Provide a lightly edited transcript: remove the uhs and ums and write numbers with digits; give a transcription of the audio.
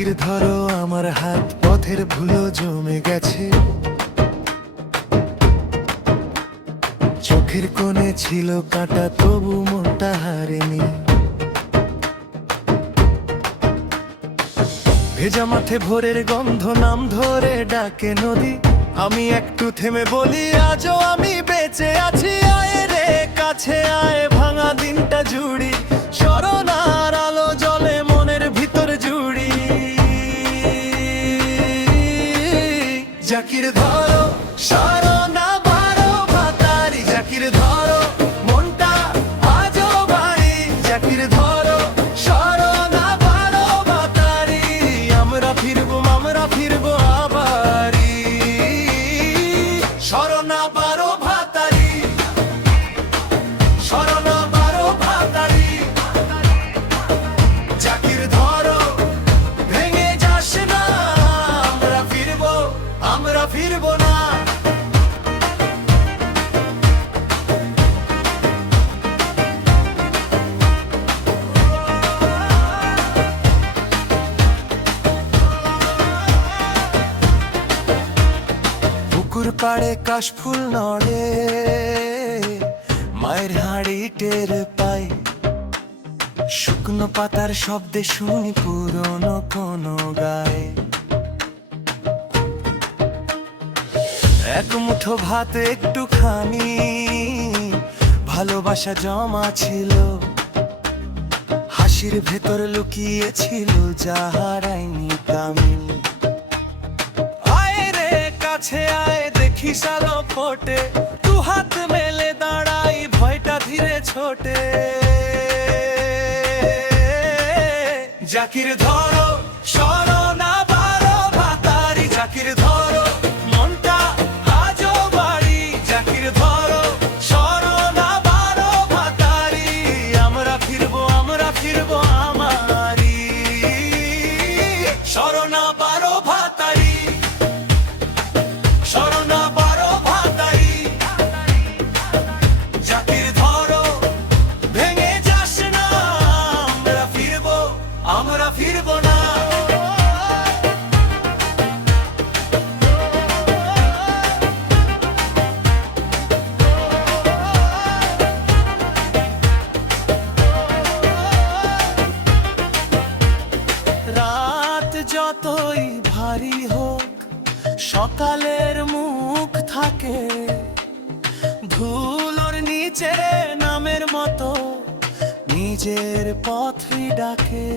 জাকির ধরো আমার হাত, পথের ভুলো জমে গেছে। চোখের কোণে ছিল কাঁটা, তবু মনটা হারেনি। ভেজা মাঠে ভোরের গন্ধ, নাম ধরে ডাকে নদী। আমি একটু থেমে বলি, আজও আমি বেঁচে আছি। আয় রে কাছে আয়, ভাঙা দিনটা জুড়ি। স্মরণার আলো জলে মনের ভিতর জুড়ি। জাকির ধরো স্মরণা বারো ভাতারি। জাকির ধরো মনটা আজও বাড়ি। জাকির ধরো স্মরণা বারো ভাতারি। আমরা ফিরবো আবারই। স্মরণা বারো ভাতারি, স্মরণা বারো ভাতারি। জাকির ধরো ভেঙে যাস না, আমরা ফিরবো না। পুকুর পাড়ে কাশফুল নড়ে, মায়ের হাঁড়ি টের পাই। শুকনো পাতার শব্দে শুনি পুরনো কোনো গায়ে। এক মুঠো ভাত একটুখানি ভালোবাসা জমা ছিল। হাসির ভেতর লুকিয়েছিল যা হারায়নি তামিল। আয় রে কাছে আয়, দেখিস আলো ফোটে। দু হাত মেলে দাঁড়াই, ভয়টা ধীরে ছোটে। জাকির ধরো স্মরণা বারো ভাতারি। জাকির ধরো মনটা আজও বাড়ি। জাকির ধরো স্মরণা বারো ভাতারি। আমরা ফিরবো আমারই। স্মরণা বারো ভাতারি, স্মরণা বারো ভাতারি। জাকির ধরো ভেঙে যাস না, আমরা ফিরবো না। রাত যতই ভারী হোক, সকালের মুখ থাকে। ধুলোর নিচে নামের মতো নিজের পথই ডাকে।